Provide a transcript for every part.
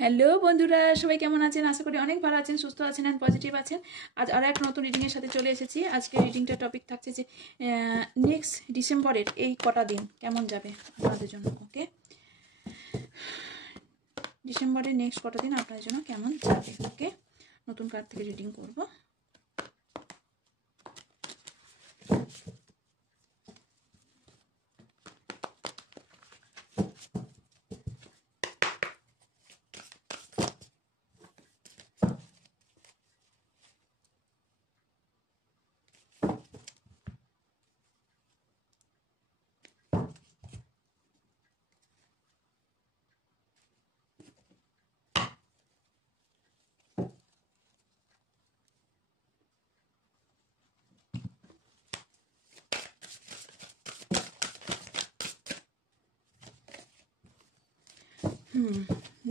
Hello বন্ধুরা, সবাই কেমন আছেন? আশা করি অনেক ভালো আছেন, সুস্থ আছেন অ্যান্ড পজিটিভ আছেন। আজ আর এক নতুন রিডিংয়ের সাথে চলে এসেছি। আজকে রিডিংটা টপিক থাকছে যে নেক্সট ডিসেম্বরের এই কটা দিন কেমন যাবে আপনাদের জন্য। ওকে, ডিসেম্বরের নেক্সট কটা দিন আপনাদের জন্য কেমন যাবে। ওকে, নতুন কার্ড থেকে রিডিং করব।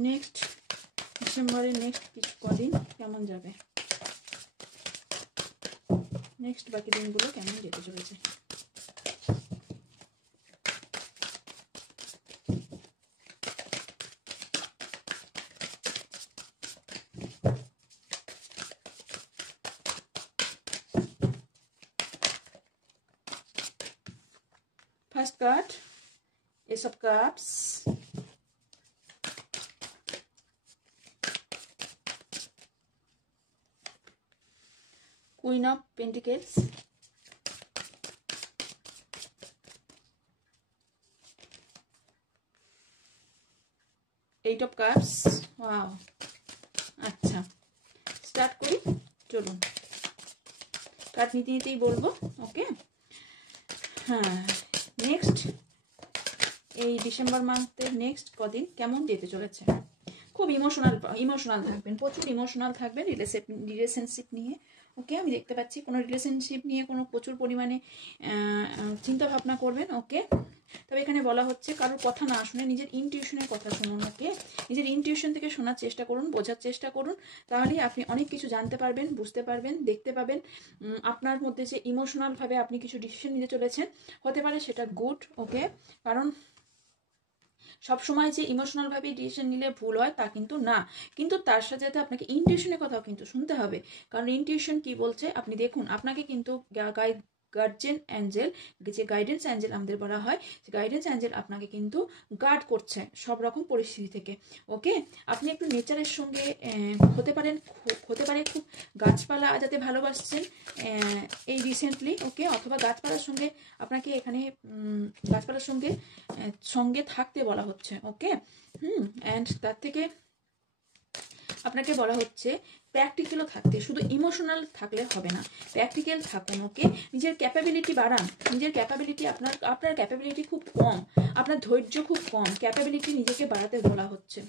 নেক্সট ডিসেম্বরের নেক্সট কিছু কদিন কেমন যাবে, নেক্সট বাকি দিনগুলো কেমন যেতে চলেছে। First card, Ace of Cups, Queen of Pentacles, Eight of Cups. Wow, আচ্ছা স্টার্ট করি, চলুন কার্ড নিতে নিতেই বলবো। ওকে, হ্যাঁ, নেক্সট এই ডিসেম্বর মান্থের নেক্সট কদিন কেমন যেতে চলেছে। খুব ইমোশনাল থাকবেন, প্রচুর ইমোশনাল থাকবেন রিলেশনশিপ নিয়ে। ওকে, আমি দেখতে পাচ্ছি কোনো রিলেশনশিপ নিয়ে কোনো প্রচুর পরিমাণে চিন্তা ভাবনা করবেন। ওকে, তবে এখানে বলা হচ্ছে কারোর কথা না শুনে নিজের ইনটিউশনের কথা শুনুন। ওকে, নিজের ইনটিউশন থেকে শোনার চেষ্টা করুন, বোঝার চেষ্টা করুন, তাহলেই আপনি অনেক কিছু জানতে পারবেন, বুঝতে পারবেন, দেখতে পাবেন। আপনার মধ্যে যে ইমোশনালভাবে আপনি কিছু ডিসিশন নিতে চলেছেন, হতে পারে সেটা গুড। ওকে, কারণ সবসময় যে ইমোশনালভাবে ডিসিশন নিলে ভুল হয় তা কিন্তু না, কিন্তু তার সাথে সাথে আপনাকে ইনটিউশনের কথাও কিন্তু শুনতে হবে। কারণ ইনটিউশন কি বলছে আপনি দেখুন, আপনাকে কিন্তু গার্জিয়ান অ্যাঞ্জেল, যে গাইডেন্স অ্যাঞ্জেল আমাদের বলা হয়, যে গাইডেন্স অ্যাঞ্জেল আপনাকে কিন্তু গার্ড করছে সব রকম পরিস্থিতি থেকে। ওকে, আপনি একটু নেচারের সঙ্গে হতে পারে খুব গাছপালা যাতে ভালোবাসছেন এই রিসেন্টলি। ওকে, অথবা গাছপালার সঙ্গে আপনাকে এখানে গাছপালার সঙ্গে থাকতে বলা হচ্ছে। ওকে, অ্যান্ড তার থেকে আপনাকে বলা হচ্ছে প্র্যাকটিক্যালও থাকতে, শুধু ইমোশনাল থাকলে হবে না, প্র্যাকটিক্যাল থাকুন। ওকে, নিজের ক্যাপাবিলিটি বাড়ান, নিজের ক্যাপাবিলিটি আপনার ক্যাপাবিলিটি খুব কম, আপনার ধৈর্য খুব কম, ক্যাপাবিলিটি নিজেকে বাড়াতে বলা হচ্ছে।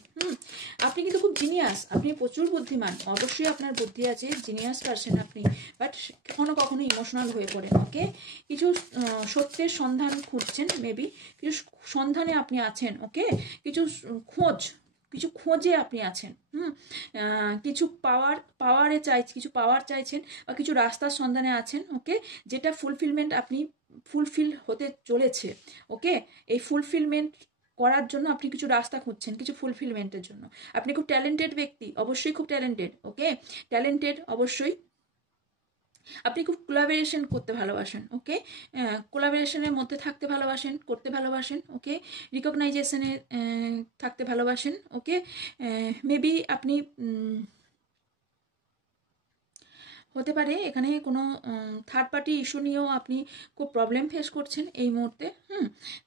আপনি কিন্তু খুব জিনিয়াস, আপনি প্রচুর বুদ্ধিমান, অবশ্যই আপনার বুদ্ধি আছে, জিনিয়াস পারসন আপনি, বাট কখনো কখনো ইমোশনাল হয়ে পড়েন। ওকে, কিছু সত্যের সন্ধান খুঁজছেন, মেবি কিছু সন্ধানে আপনি আছেন। ওকে, কিছু খোঁজে আপনি আছেন। কিছু কিছু পাওয়ার চাইছেন, বা কিছু রাস্তার সন্ধানে আছেন। ওকে, যেটা ফুলফিল হতে চলেছে। ওকে, এই ফুলফিলমেন্ট করার জন্য আপনি কিছু রাস্তা খুঁজছেন, কিছু ফুলফিলমেন্টের জন্য। আপনি খুব ট্যালেন্টেড ব্যক্তি, অবশ্যই খুব ট্যালেন্টেড। ওকে, ট্যালেন্টেড অবশ্যই। আপনি খুব কোলাবোরেশন করতে ভালোবাসেন। ওকে, কোলাবোরেশনের মধ্যে থাকতে ভালোবাসেন, করতে ভালোবাসেন। ওকে, রিকগনাইজেশনে থাকতে ভালোবাসেন। ওকে, মেবি আপনি হতে পারে এখানে কোনো থার্ড পার্টি ইস্যু নিয়েও আপনি খুব প্রবলেম ফেস করছেন এই মুহূর্তে।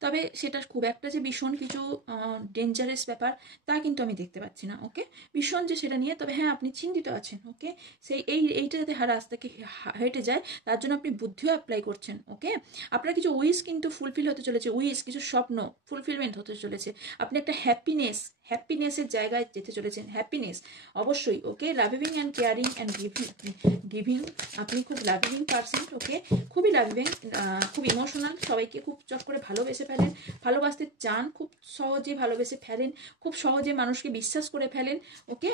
তবে সেটা খুব একটা যে ভীষণ কিছু ডেঞ্জারাস ব্যাপার তা কিন্তু আমি দেখতে পাচ্ছি না। ওকে, ভীষণ যে সেটা নিয়ে, তবে হ্যাঁ আপনি চিন্তিত আছেন। ওকে, এইটা যাতে রাস্তা থেকে হেঁটে যায় তার জন্য আপনি বুদ্ধিও অ্যাপ্লাই করছেন। ওকে, আপনার কিছু উইশ কিন্তু ফুলফিল হতে চলেছে, কিছু স্বপ্ন ফুলফিলমেন্ট হতে চলেছে। আপনি একটা হ্যাপিনেসের জায়গায় যেতে চলেছেন, হ্যাপিনেস অবশ্যই। Okay, loving and caring and giving, আপনি খুব লাভিং পারসন। ওকে, খুবই লাভিং, খুব ইমোশনাল, সবাইকে খুব চট করে ভালোবেসে ফেলেন, ভালোবাসতে চান, খুব সহজে ভালোবেসে ফেলেন, খুব সহজে মানুষকে বিশ্বাস করে ফেলেন। ওকে,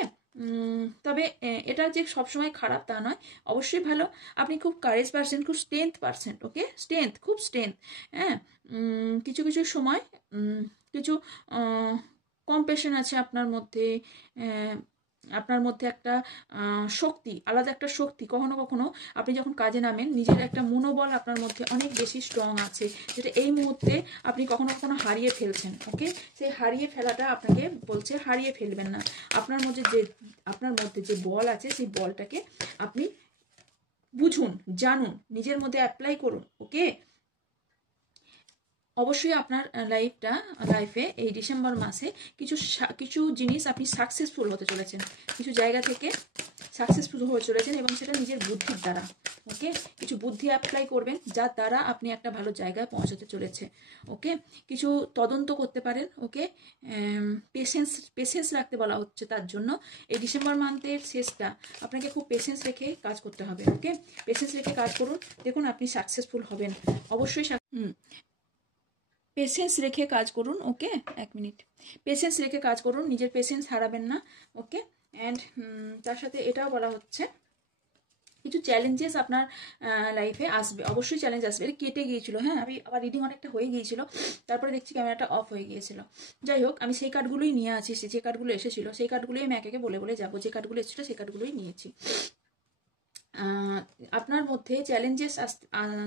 তবে এটা যে সবসময় খারাপ তা নয়, অবশ্যই ভালো। আপনি খুব কারেজ পারসেন, খুব স্ট্রেংথ পারসেন। ওকে, খুব স্ট্রেংথ। হ্যাঁ, কিছু সময় কিছু কম্প্যাশন আছে আপনার মধ্যে, আপনার মধ্যে একটা শক্তি, আলাদা একটা শক্তি। কখনো কখনো আপনি যখন কাজে নামেন, নিজের একটা মনোবল আপনার মধ্যে অনেক বেশি স্ট্রং আছে, যেটা এই মুহূর্তে আপনি কখনো কখনো হারিয়ে ফেলছেন। ওকে, সেই হারিয়ে ফেলাটা আপনাকে বলছে হারিয়ে ফেলবেন না। আপনার মধ্যে যে বল আছে, সেই বলটাকে আপনি বুঝুন, জানুন, নিজের মধ্যে অ্যাপ্লাই করুন। ওকে, অবশ্যই আপনার লাইফে এই ডিসেম্বর মাসে কিছু জিনিস আপনি সাকসেসফুল হতে চলেছেন, কিছু জায়গা থেকে সাকসেসফুল হয়ে চলেছেন, এবং সেটা নিজের বুদ্ধির দ্বারা। ওকে, কিছু বুদ্ধি অ্যাপ্লাই করবেন, যার দ্বারা আপনি একটা ভালো জায়গায় পৌঁছাতে চলেছে। ওকে, কিছু তদন্ত করতে পারেন। ওকে, পেশেন্স রাখতে বলা হচ্ছে। তার জন্য এই ডিসেম্বর মান্থের শেষটা আপনাকে খুব পেশেন্স রেখে কাজ করতে হবে। ওকে, পেশেন্স রেখে কাজ করুন, দেখুন আপনি সাকসেসফুল হবেন অবশ্যই। পেশেন্স রেখে কাজ করুন। ওকে, 1 মিনিট। পেশেন্স রেখে কাজ করুন, নিজের পেশেন্স হারাবেন না। ওকে, অ্যান্ড তার সাথে এটাও বলা হচ্ছে কিছু চ্যালেঞ্জেস আপনার লাইফে আসবে, অবশ্যই চ্যালেঞ্জ আসবে। এটা কেটে গিয়েছিল, হ্যাঁ, আমি আবার রিডিং অনেকটা হয়ে গিয়েছিল, তারপরে দেখছি ক্যামেরাটা অফ হয়ে গিয়েছিল। যাই হোক, আমি সেই কার্ডগুলোই নিয়ে আছি, যে কার্ডগুলো এসেছিলো সেই কার্ডগুলোই আমি একে বলে বলে যাবো। যে কার্ডগুলো এসেছিলো সেই কার্ডগুলোই নিয়েছি। আপনার মধ্যে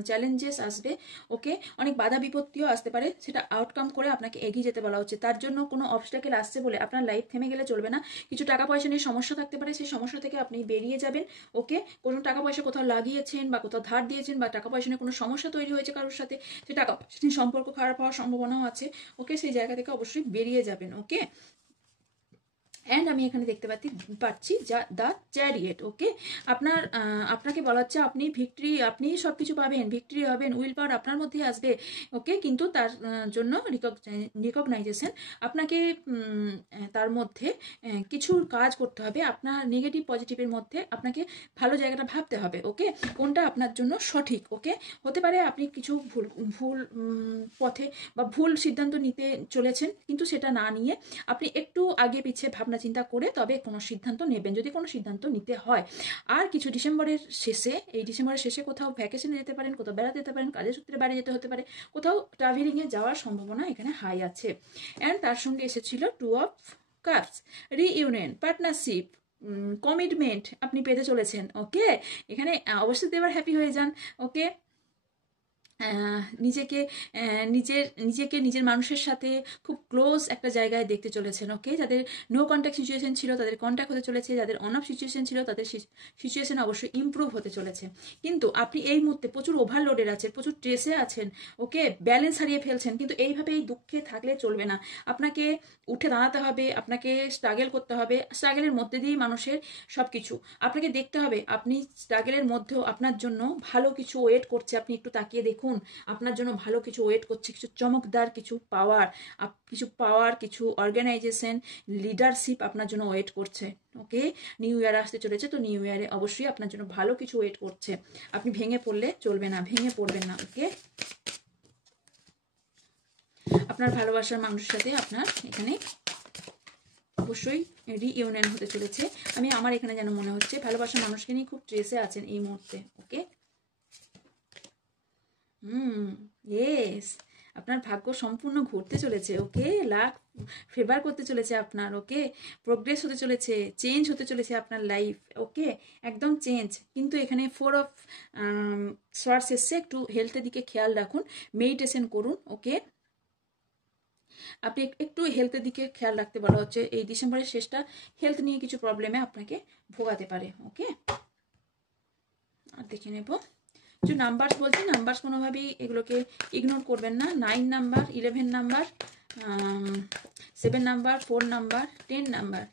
চ্যালেঞ্জেস আসবে। ওকে, অনেক বাধা বিপত্তিও আসতে পারে, সেটা আউটকাম করে আপনাকে এগিয়ে যেতে বলা হচ্ছে। তার জন্য কোনো অবস্টাকেল আসছে বলে আপনার লাইফ থেমে গেলে চলবে না। কিছু টাকা পয়সা নিয়ে সমস্যা থাকতে পারে, সেই সমস্যা থেকে আপনি বেরিয়ে যাবেন। ওকে, কোনো টাকা পয়সা কোথাও লাগিয়েছেন বা কোথাও ধার দিয়েছেন, বা টাকা পয়সা নিয়ে কোনো সমস্যা তৈরি হয়েছে কারোর সাথে, সেই টাকা পয়সা নিয়ে সম্পর্ক খারাপ হওয়ার সম্ভাবনাও আছে। ওকে, সেই জায়গা থেকে অবশ্যই বেরিয়ে যাবেন। ওকে, অ্যান্ড আমি এখানে দেখতে পাচ্ছি দ্য চ্যারিয়েট। ওকে, আপনাকে বলা হচ্ছে আপনি সবকিছু পাবেন, ভিক্টরি হবেন, উইল পাওয়ার আপনার মধ্যে আসবে। ওকে, কিন্তু তার জন্য রিকগনাইজেশন আপনাকে তার মধ্যে কিছু কাজ করতে হবে। আপনার নেগেটিভ পজিটিভের মধ্যে আপনাকে ভালো জায়গাটা ভাবতে হবে। ওকে, কোনটা আপনার জন্য সঠিক। ওকে, হতে পারে আপনি কিছু ভুল পথে বা ভুল সিদ্ধান্ত নিতে চলেছেন, কিন্তু সেটা না নিয়ে আপনি একটু আগে পিছিয়ে ভাবনা চিন্তা করে তবে কোনো সিদ্ধান্ত নেবেন, যদি কোনো সিদ্ধান্ত নিতে হয়। আর কিছু এই ডিসেম্বরের শেষে কোথাও ভ্যাকেশনে যেতে পারেন, কোথাও বেড়াতে যেতে পারেন, কাজের সূত্রে বাইরে যেতে হতে পারে, কোথাও ট্রাভেলিংয়ে যাওয়ার সম্ভাবনা এখানে হাই আছে। অ্যান্ড তার সঙ্গে এসেছিল 2 of cups, reunion, partnership, commitment আপনি পেতে চলেছেন। ওকে, এখানে অবশ্যই এবার হ্যাপি হয়ে যান। ওকে, নিজেকে নিজের মানুষের সাথে খুব ক্লোজ একটা জায়গায় দেখতে চলেছেন। ওকে, যাদের নো কন্ট্যাক্ট সিচুয়েশন ছিল তাদের কন্ট্যাক্ট হতে চলেছে, যাদের অন অফ সিচুয়েশন ছিল তাদের সিচুয়েশন অবশ্যই ইমপ্রুভ হতে চলেছে। কিন্তু আপনি এই মুহূর্তে প্রচুর ওভারলোডের আছেন, প্রচুর স্ট্রেসে আছেন। ওকে, ব্যালেন্স হারিয়ে ফেলছেন, কিন্তু এইভাবে এই দুঃখে থাকলে চলবে না। আপনাকে উঠে দাঁড়াতে হবে, আপনাকে স্ট্রাগল করতে হবে। স্ট্রাগলের মধ্যে দিয়েই মানুষের সব কিছু। আপনাকে দেখতে হবে আপনি স্ট্রাগলের মধ্যেও আপনার জন্য ভালো কিছু ওয়েট করছে। আপনি একটু তাকিয়ে দেখুন, আপনার জন্য ভালো কিছু ওয়েট করছে, কিছু চমকদার কিছু পাওয়ার, কিছু অর্গানাইজেশন, লিডারশিপ আপনার জন্য ওয়েট করছে। ওকে, নিউ ইয়ার আসতে চলেছে, তো নিউ ইয়ারে অবশ্যই আপনার জন্য ভালো কিছু ওয়েট করছে। আপনি ভেঙে পড়লে চলবে না, ভেঙে পড়বেন না। ওকে, আপনার ভালোবাসার মানুষের সাথে আপনার এখানে অবশ্যই রিইউনিয়ন হতে চলেছে। আমার এখানে যেন মনে হচ্ছে ভালোবাসার মানুষকে নিয়ে খুব স্ট্রেসে আছেন এই মুহূর্তে। ওকে, ইয়েস, আপনার ভাগ্য সম্পূর্ণ ঘুরতে চলেছে। ওকে, লাক ফেভার করতে চলেছে আপনার। ওকে, প্রোগ্রেস হতে চলেছে, চেঞ্জ হতে চলেছে আপনার লাইফ। ওকে, একদম চেঞ্জ। কিন্তু এখানে 4 অফ সোয়ার্ডস এসছে, একটু হেলথের দিকে খেয়াল রাখুন, মেডিটেশন করুন। ওকে, আপনি একটু হেলথের দিকে খেয়াল রাখতে বলা হচ্ছে। এই ডিসেম্বরের শেষটা হেলথ নিয়ে কিছু প্রবলেমে আপনাকে ভোগাতে পারে। ওকে, আর দেখে নেব কিছু নাম্বারস বলছি, নাম্বারস কোনোভাবেই এগুলোকে ইগনোর করবেন না। 9 number, 11 number, 7 number, 4 number, 10 number,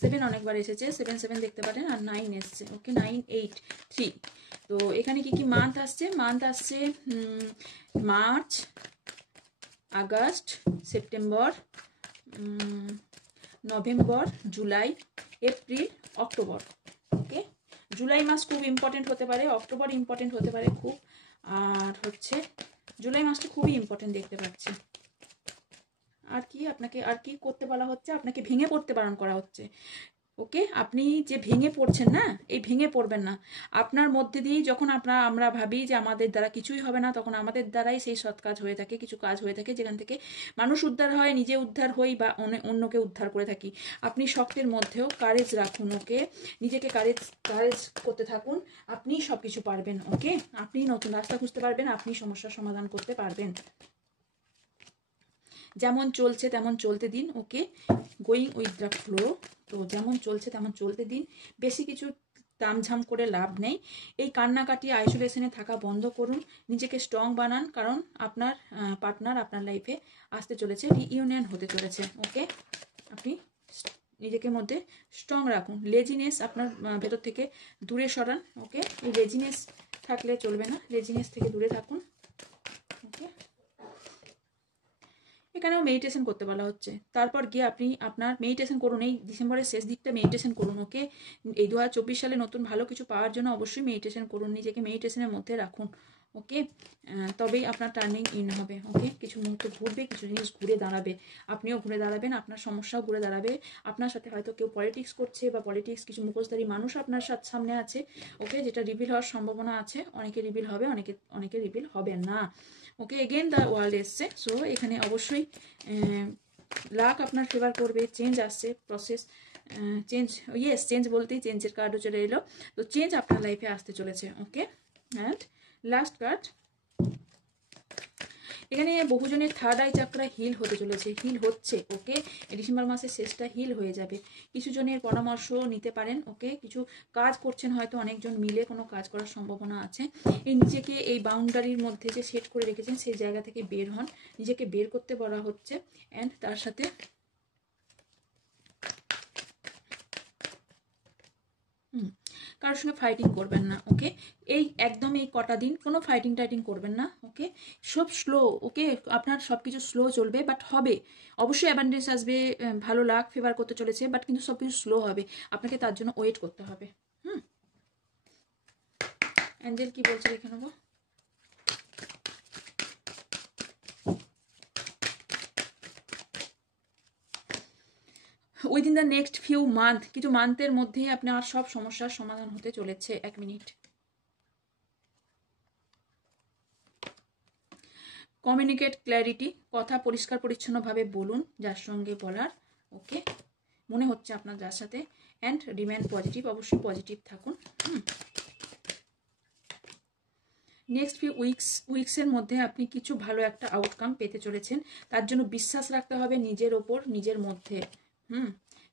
7 অনেকবার এসেছে, 7 দেখতে পারেন, আর 9 এসছে। ওকে, 9, 8, 3। তো এখানে কি কি মান্থ আসছে? মান্থ আসছে March, August, September, November, July, April, October. Okay, জুলাই মাস খুব ইম্পর্টেন্ট হতে পারে, অক্টোবর ইম্পর্টেন্ট হতে পারে খুব, আর হচ্ছে জুলাই মাসটা খুবই ইম্পর্টেন্ট দেখতে পাচ্ছি। আর কি আপনাকে আর কি করতে বলা হচ্ছে? আপনাকে ভেঙে পড়তে বারণ করা হচ্ছে। ওকে, আপনি যে ভেঙে পড়ছেন না, এই ভেঙে পড়বেন না। আপনার মধ্যে দিয়েই যখন আমরা ভাবি যে আমাদের দ্বারা কিছুই হবে না, তখন আমাদের দ্বারাই সেই সৎ কাজ হয়ে থাকে, কিছু কাজ হয়ে থাকে যেখান থেকে মানুষ উদ্ধার হয়, নিজে উদ্ধার হই বা অন্যকে উদ্ধার করে থাকি। আপনি শক্তের মধ্যেও কারেজ রাখুন, ওকে, নিজেকে কারেজ করতে থাকুন। আপনি সব কিছু পারবেন, ওকে, আপনি নতুন রাস্তা খুঁজতে পারবেন, আপনি সমস্যার সমাধান করতে পারবেন। যেমন চলছে তেমন চলতে দিন, ওকে, গোয়িং উইথ দ্য ফ্লো। তো যেমন চলছে তেমন চলতে দিন, বেশি কিছু তামঝাম করে লাভ নেই। এই কান্নাকাটি আইসোলেশনে থাকা বন্ধ করুন, নিজেকে স্ট্রং বানান, কারণ আপনার পার্টনার আপনার লাইফে আসতে চলেছে, রিইউনিয়ন হতে চলেছে, ওকে। আপনি নিজেকে মধ্যে স্ট্রং রাখুন, লেজিনেস আপনার ভেতর থেকে দূরে সরান, ওকে। এই লেজিনেস থাকলে চলবে না, লেজিনেস থেকে দূরে থাকুন, ওকে। এখানেও মেডিটেশন করতে বলা হচ্ছে। তারপর গিয়ে আপনি আপনার মেডিটেশন করুন, এই ডিসেম্বরের শেষ দিকটা মেডিটেশন করুন, ওকে। এই 2024 সালে নতুন ভালো কিছু পাওয়ার জন্য অবশ্যই মেডিটেশন করুন, নিজেকে মেডিটেশনের মধ্যে রাখুন, ওকে। তবেই আপনার টার্নিং ইন হবে, ওকে। কিছু মুহূর্ত ঘুরবে, কিছু জিনিস ঘুরে দাঁড়াবে, আপনিও ঘুরে দাঁড়াবেন, আপনার সমস্যাও ঘুরে দাঁড়াবে। আপনার সাথে হয়তো কেউ পলিটিক্স করছে বা পলিটিক্স কিছু মুখোশধারী মানুষ আপনার সামনে আছে, ওকে, যেটা রিভিল হওয়ার সম্ভাবনা আছে। অনেকে রিভিল হবে, অনেকে রিভিল হবে না, ওকে। এগেন দ্য ওয়ার্ল্ড এসছে, সো এখানে অবশ্যই লাক আপনার ফেভার করবে, চেঞ্জ আসছে, প্রসেস চেঞ্জ, ইয়েস, চেঞ্জ বলতেই চেঞ্জের কার্ডও চলে এলো। তো চেঞ্জ আপনার লাইফে আসতে চলেছে, ওকে। অ্যান্ড লাস্ট কার্ড, এখানে বহুজনের থার্ড আই চাকরা হিল হতে চলেছে, হিল হচ্ছে, ওকে। ডিসেম্বর মাসের শেষটা হিল হয়ে যাবে। কিছু জনের পরামর্শ নিতে পারেন, ওকে। কিছু কাজ করছেন হয়তো, অনেকজন মিলে কোনো কাজ করার সম্ভাবনা আছে। এই নিজেকে এই বাউন্ডারির মধ্যে যে সেট করে রেখেছেন সেই জায়গা থেকে বের হন, নিজেকে বের করতে বলা হচ্ছে। অ্যান্ড তার সাথে কারোর সঙ্গে ফাইটিং করবেন না, ওকে। একদম এই কটা দিন কোনো ফাইটিং টাইটিং করবেন না, ওকে। সব স্লো, ওকে। আপনার সব কিছু স্লো চলবে, বাট হবে, অবশ্যই অ্যাবান্ডেন্স আসবে, ভালো লাক ফেভার করতে চলেছে, বাট কিন্তু সব কিছু স্লো হবে, আপনাকে তার জন্য ওয়েট করতে হবে। অ্যাঞ্জেল কি বলছে দেখে নেবো। Within the next few month, কিছু মান্থের মধ্যেই আপনার সব সমস্যার সমাধান হতে চলেছে। 1 মিনিট। কমিউনিকেট ক্ল্যারিটি, কথা পরিষ্কার পরিচ্ছন্নভাবে বলুন যার সঙ্গে বলার, ওকে, মনে হচ্ছে আপনার যার সাথে। অ্যান্ড রিমেন পজিটিভ, অবশ্যই পজিটিভ থাকুন। নেক্সট ফিউ উইকসের মধ্যে আপনি কিছু ভালো একটা আউটকাম পেতে চলেছেন, তার জন্য বিশ্বাস রাখতে হবে নিজের ওপর, নিজের মধ্যে।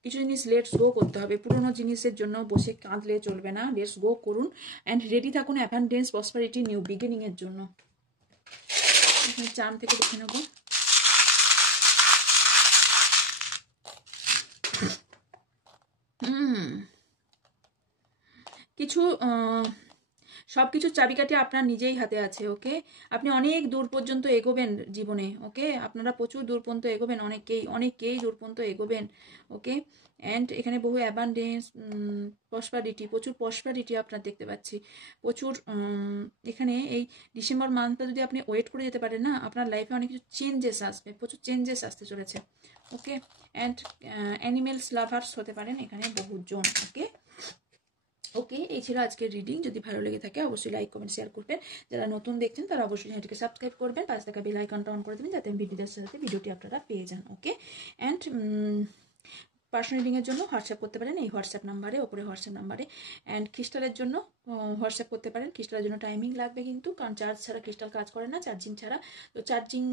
কিছু জিনিস লেটস গো করতে হবে, পুরোনো জিনিসের জন্য বসে কাঁদলে চলবে না, লেটস গো করুন। অ্যান্ড রেডি থাকুন অ্যাবান্ডেন্স, প্রসপারিটি, নিউ বিগিনিং এর জন্য। চার্ম থেকে দেখে নেব। কিছু সবকিছু চাবিকাঠি আপনার নিজেই হাতে আছে, ওকে। আপনি অনেক দূর পর্যন্ত এগোবেন জীবনে, ওকে। আপনারা প্রচুর দূর পর্যন্ত এগোবেন, অনেকেই দূর পর্যন্ত এগোবেন, ওকে। অ্যান্ড এখানে বহু অ্যাবান্ডেন্স, প্রসপারিটি, প্রচুর প্রসপারিটি আপনার দেখতে পাচ্ছি, প্রচুর। এখানে এই ডিসেম্বর মান্থটা যদি আপনি ওয়েট করে যেতে পারেন না, আপনার লাইফে অনেক কিছু চেঞ্জেস আসবে, প্রচুর চেঞ্জেস আসতে চলেছে, ওকে। অ্যান্ড অ্যানিমেলস লাভার্স হতে পারেন এখানে বহুজন, ওকে। ওকে, এই ছিল আজকের রিডিং। যদি ভালো লেগে থাকে অবশ্যই লাইক কমেন্ট শেয়ার করবেন, যারা নতুন দেখছেন তারা অবশ্যই চ্যানেলটিকে সাবস্ক্রাইব করবেন, পাশে থাকা বেল আইকনটা অন করে দেবেন যাতে ভিডিওদের সাথে ভিডিওটি আপনারা পেয়ে যান, ওকে। অ্যান্ড পার্সোনাল রিডিংয়ের জন্য হোয়াটসঅ্যাপ করতে পারেন এই হোয়াটসঅ্যাপ নাম্বারে, ওপরে হোয়াটসঅ্যাপ নাম্বারে। অ্যান্ড ক্রিস্টালের জন্য হোয়াটসঅ্যাপ করতে পারেন। ক্রিস্টালের জন্য টাইমিং লাগবে কিন্তু, কারণ চার্জ ছাড়া ক্রিস্টাল কাজ করে না, চার্জিং ছাড়া। তো চার্জিং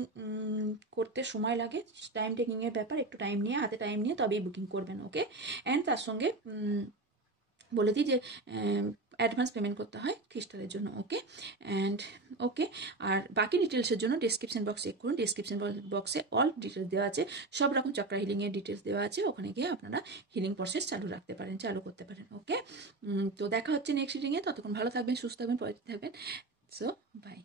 করতে সময় লাগে, টাইম টেকিংয়ের ব্যাপার, একটু টাইম নিয়ে, হাতে টাইম নিয়ে তবেই বুকিং করবেন, ওকে। অ্যান্ড তার সঙ্গে বলে দিই যে অ্যাডভান্স পেমেন্ট করতে হয় ক্রিস্টালের জন্য, ওকে। অ্যান্ড ওকে, আর বাকি ডিটেলসের জন্য ডিসক্রিপশন বক্স চেক করুন, ডিসক্রিপশন বক্সে অল ডিটেলস দেওয়া আছে, সব রকম চক্রা হিলিংয়ের ডিটেলস দেওয়া আছে, ওখানে গিয়ে আপনারা হিলিং প্রসেস চালু করতে পারেন, ওকে। তো দেখা হচ্ছে নেক্সট রিডিংয়ে, ততক্ষণ ভালো থাকবেন, সুস্থ থাকবেন, পজিটিভ থাকবেন। So by.